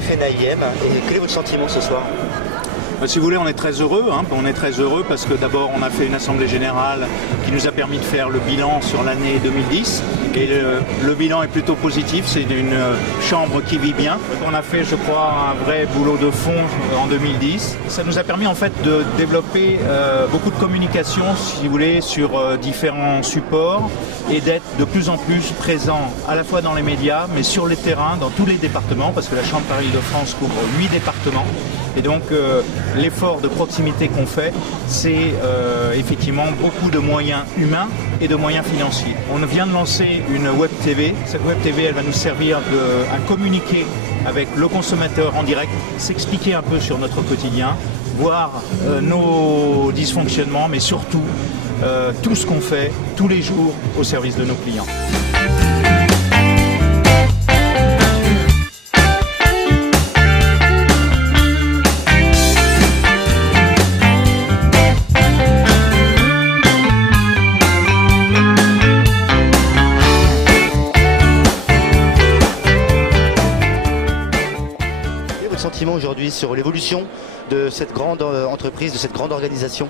FNAIM. Et quel est votre sentiment ce soir? Si vous voulez, on est très heureux. On est très heureux parce que d'abord, on a fait une assemblée générale qui nous a permis de faire le bilan sur l'année 2010. Et le bilan est plutôt positif. C'est une chambre qui vit bien. On a fait, je crois, un vrai boulot de fond en 2010. Ça nous a permis en fait de développer beaucoup de communication, si vous voulez, sur différents supports et d'être de plus en plus présent à la fois dans les médias, mais sur les terrains, dans tous les départements, parce que la Chambre Paris-Île-de-France couvre 8 départements. Et donc l'effort de proximité qu'on fait, c'est effectivement beaucoup de moyens humains et de moyens financiers. On vient de lancer une web TV. Cette web TV, elle va nous servir à communiquer avec le consommateur en direct, s'expliquer un peu sur notre quotidien, voir nos dysfonctionnements, mais surtout tout ce qu'on fait tous les jours au service de nos clients. Sentiment aujourd'hui sur l'évolution de cette grande entreprise, de cette grande organisation?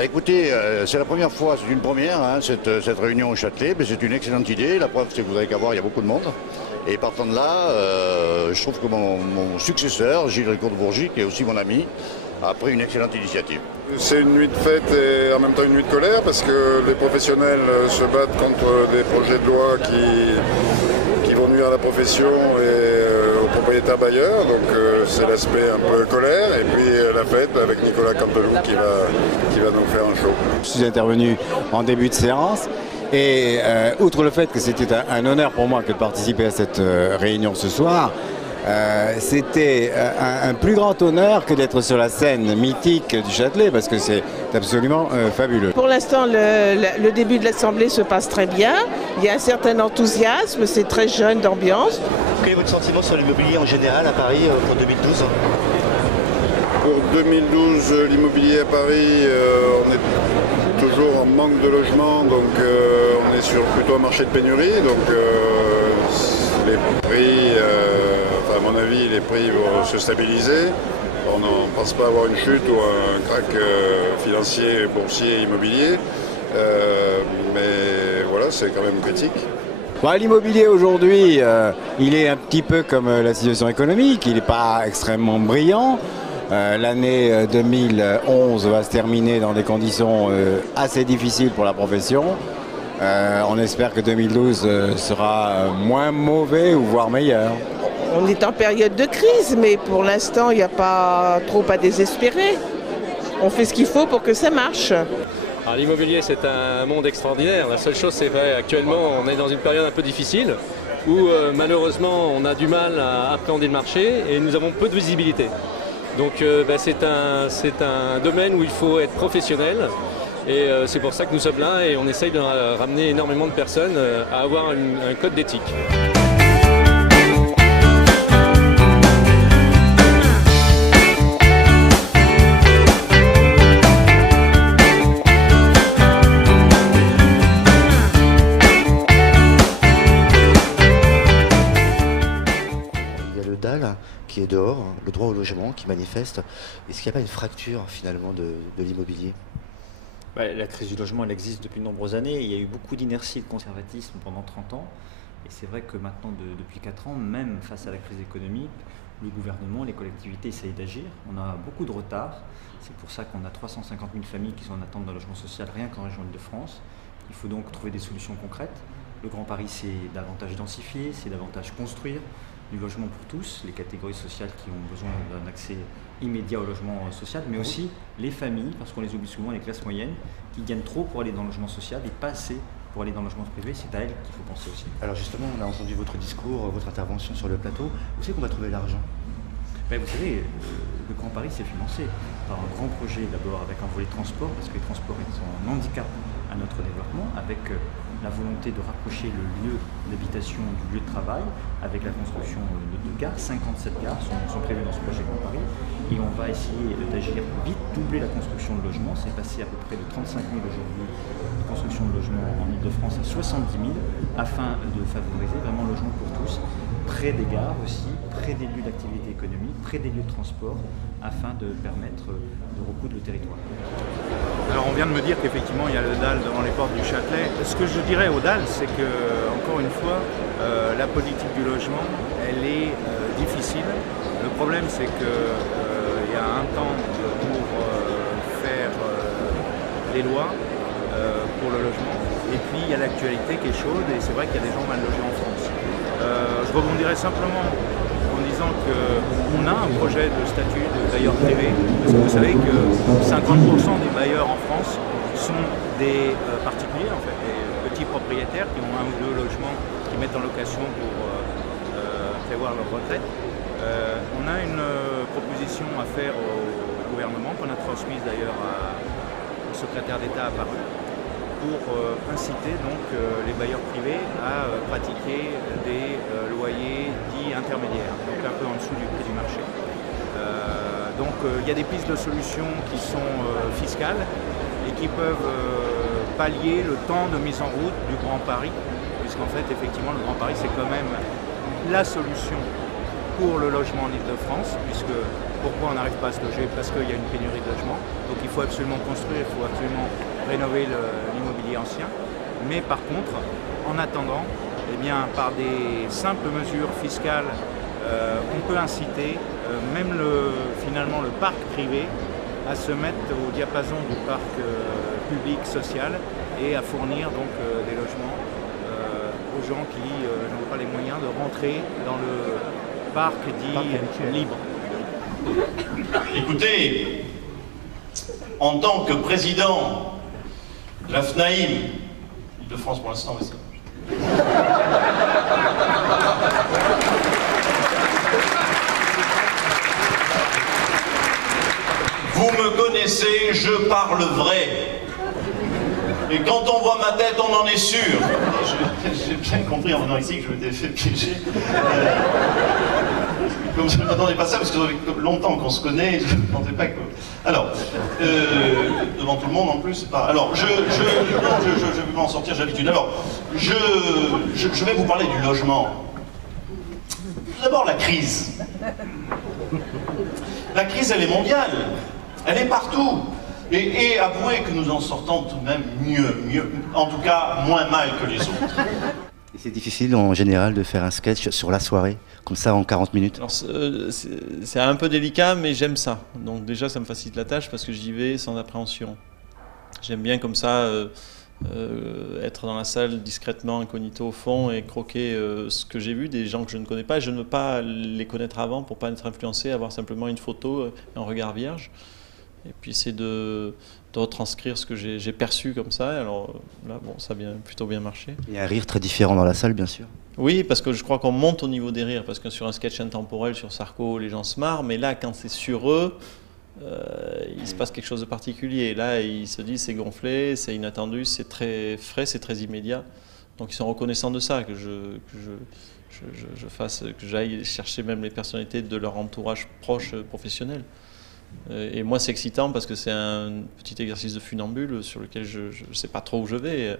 Écoutez, c'est la première fois, c'est une première, cette réunion au Châtelet, mais c'est une excellente idée. La preuve, c'est que vous n'avez qu'à voir, il y a beaucoup de monde. Et partant de là, je trouve que mon successeur, Gilles Rico de Bourgie, qui est aussi mon ami, a pris une excellente initiative. C'est une nuit de fête et en même temps une nuit de colère parce que les professionnels se battent contre des projets de loi qui vont nuire à la profession et aux propriétaires bailleurs. Donc c'est l'aspect un peu colère et puis la fête avec Nicolas Canteloup qui va nous faire un show. Je suis intervenu en début de séance et outre le fait que c'était un honneur pour moi que de participer à cette réunion ce soir, c'était un plus grand honneur que d'être sur la scène mythique du Châtelet parce que c'est absolument fabuleux. Pour l'instant, le début de l'Assemblée se passe très bien. Il y a un certain enthousiasme, c'est très jeune d'ambiance. Quel est votre sentiment sur l'immobilier en général à Paris pour 2012? Pour 2012, l'immobilier à Paris, on est toujours en manque de logement, donc on est sur plutôt un marché de pénurie. Donc les prix, à mon avis, les prix vont se stabiliser. On ne pense pas avoir une chute ou un crack financier, boursier, immobilier. Mais voilà, c'est quand même critique. L'immobilier aujourd'hui, il est un petit peu comme la situation économique, il n'est pas extrêmement brillant. L'année 2011 va se terminer dans des conditions assez difficiles pour la profession. On espère que 2012 sera moins mauvais ou voire meilleur. On est en période de crise, mais pour l'instant, il n'y a pas trop à désespérer. On fait ce qu'il faut pour que ça marche. L'immobilier, c'est un monde extraordinaire. La seule chose, c'est vrai, actuellement, on est dans une période un peu difficile où malheureusement, on a du mal à appréhender le marché et nous avons peu de visibilité. Donc c'est un domaine où il faut être professionnel et c'est pour ça que nous sommes là et on essaye de ramener énormément de personnes à avoir un code d'éthique. Qui est dehors, le droit au logement qui manifeste. Est-ce qu'il n'y a pas une fracture finalement de l'immobilier? La crise du logement, elle existe depuis de nombreuses années. Il y a eu beaucoup d'inertie et de conservatisme pendant 30 ans. Et c'est vrai que maintenant, depuis 4 ans, même face à la crise économique, le gouvernement, les collectivités essayent d'agir. On a beaucoup de retard. C'est pour ça qu'on a 350 000 familles qui sont en attente d'un logement social rien qu'en région Île-de-France. Il faut donc trouver des solutions concrètes. Le Grand Paris, c'est davantage densifier, c'est davantage construire du logement pour tous, les catégories sociales qui ont besoin d'un accès immédiat au logement social, mais aussi les familles, parce qu'on les oublie souvent, les classes moyennes, qui gagnent trop pour aller dans le logement social et pas assez pour aller dans le logement privé. C'est à elles qu'il faut penser aussi. Alors justement, on a entendu votre discours, votre intervention sur le plateau. Où c'est qu'on va trouver l'argent? Vous savez, le Grand Paris c'est financé par un grand projet, d'abord avec un volet transport, parce que les transports sont un handicap à notre développement, avec la volonté de rapprocher le lieu d'habitation du lieu de travail avec la construction de gares. 57 gares sont prévues dans ce projet Grand Paris. Et on va essayer d'agir vite, doubler la construction de logements. C'est passé à peu près de 35 000 aujourd'hui de construction de logements en Ile-de-France à 70 000 afin de favoriser vraiment le logement pour tous, près des gares aussi, près des lieux d'activité économique, près des lieux de transport, afin de permettre de recoudre le territoire. Alors on vient de me dire qu'effectivement il y a le DAL devant les portes du Châtelet. Ce que je dirais au DAL, c'est que, encore une fois, la politique du logement, elle est difficile. Le problème, c'est qu'il y a un temps pour faire les lois pour le logement, et puis il y a l'actualité qui est chaude, et c'est vrai qu'il y a des gens mal logés en France. Je rebondirais simplement en disant qu'on a un projet de statut de bailleur privé, parce que vous savez que 50% des bailleurs en France sont des particuliers, en fait, des petits propriétaires qui ont un ou deux logements qui mettent en location pour prévoir leur retraite. On a une proposition à faire au gouvernement, qu'on a transmise d'ailleurs au secrétaire d'État à Paris, pour inciter donc les bailleurs privés à pratiquer des loyers dits intermédiaires, donc un peu en dessous du prix du marché. Donc il y a des pistes de solutions qui sont fiscales et qui peuvent pallier le temps de mise en route du Grand Paris, puisqu'en fait effectivement le Grand Paris c'est quand même la solution pour le logement en Ile-de-France, puisque pourquoi on n'arrive pas à se loger? Parce qu'il y a une pénurie de logements, donc il faut absolument construire, il faut absolument rénover l'immobilier ancien. Mais par contre, en attendant, eh bien, par des simples mesures fiscales, on peut inciter même finalement le parc privé à se mettre au diapason du parc public social et à fournir donc des logements aux gens qui n'ont pas les moyens de rentrer dans le parc dit libre. Écoutez, en tant que président de la FNAIM, Île-de-France pour l'instant, mais ça. Vous me connaissez, je parle vrai. Et quand on voit ma tête, on en est sûr. J'ai bien compris en venant ici que je m'étais fait piéger. Comme je ne m'attendais pas à ça, parce que ça fait longtemps qu'on se connaît, je ne m'attendais pas que... Alors, devant tout le monde en plus, c'est pas... Alors, je vais m'en sortir, j'ai l'habitude. Alors, je vais vous parler du logement. D'abord, la crise. La crise, elle est mondiale. Elle est partout. Et avouez que nous en sortons tout de même mieux, en tout cas moins mal que les autres. Et c'est difficile en général de faire un sketch sur la soirée, comme ça en 40 minutes? Alors c'est un peu délicat, mais j'aime ça. Donc déjà ça me facilite la tâche parce que j'y vais sans appréhension. J'aime bien comme ça être dans la salle discrètement, incognito au fond et croquer ce que j'ai vu, des gens que je ne connais pas. Je ne veux pas les connaître avant pour ne pas être influencé, avoir simplement une photo, un regard vierge. Et puis c'est de retranscrire ce que j'ai perçu comme ça. Alors là, bon, ça a plutôt bien marché. Il y a un rire très différent dans la salle, bien sûr. Oui, parce que je crois qu'on monte au niveau des rires, parce que sur un sketch intemporel, sur Sarko, les gens se marrent, mais là, quand c'est sur eux, il se passe quelque chose de particulier. Et là, ils se disent c'est gonflé, c'est inattendu, c'est très frais, c'est très immédiat. Donc ils sont reconnaissants de ça, que j'aille chercher même les personnalités de leur entourage proche professionnel. Et moi c'est excitant parce que c'est un petit exercice de funambule sur lequel je ne sais pas trop où je vais.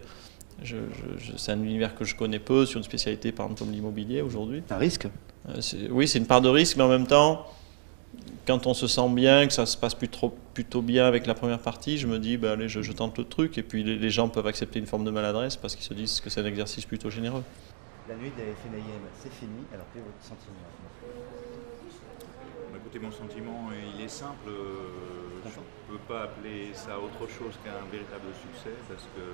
C'est un univers que je connais peu sur une spécialité par exemple comme l'immobilier aujourd'hui. Un risque? Oui, c'est une part de risque, mais en même temps, quand on se sent bien, que ça se passe plutôt bien avec la première partie, je me dis bah, allez, je tente le truc, et puis les gens peuvent accepter une forme de maladresse parce qu'ils se disent que c'est un exercice plutôt généreux. La nuit des FNAIM, c'est fini, alors quel est votre sentiment? Écoutez, mon sentiment, il est simple. Je ne peux pas appeler ça autre chose qu'un véritable succès, parce que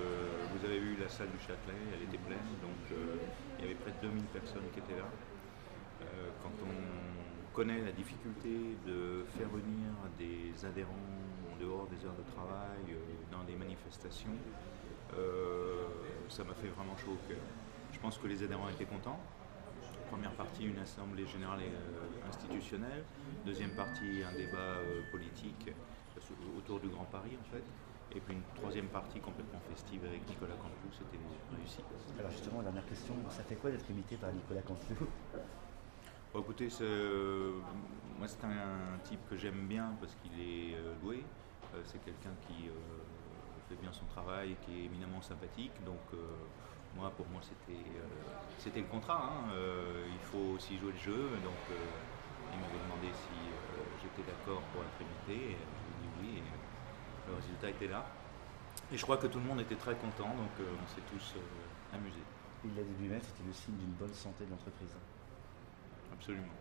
vous avez vu la salle du Châtelet, elle était pleine, donc il y avait près de 2000 personnes qui étaient là. Quand on connaît la difficulté de faire venir des adhérents en dehors des heures de travail, dans des manifestations, ça m'a fait vraiment chaud au cœur. Je pense que les adhérents étaient contents. Première partie, une assemblée générale institutionnelle. Deuxième partie, un débat politique autour du Grand Paris, en fait. Et puis une troisième partie complètement festive avec Nicolas Canteloup, c'était réussi. question. Ça fait quoi d'être imité par Nicolas Canteloup? Bon, écoutez, moi c'est un type que j'aime bien parce qu'il est doué. C'est quelqu'un qui fait bien son travail et qui est éminemment sympathique. Donc pour moi c'était le contrat. Hein. Il faut aussi jouer le jeu. Donc il m'avait demandé si j'étais d'accord pour être imité. Et je lui ai dit oui. Et le résultat était là. Et je crois que tout le monde était très content. Donc on s'est tous amusés. Il l'a dit lui-même, c'était le signe d'une bonne santé de l'entreprise. Absolument.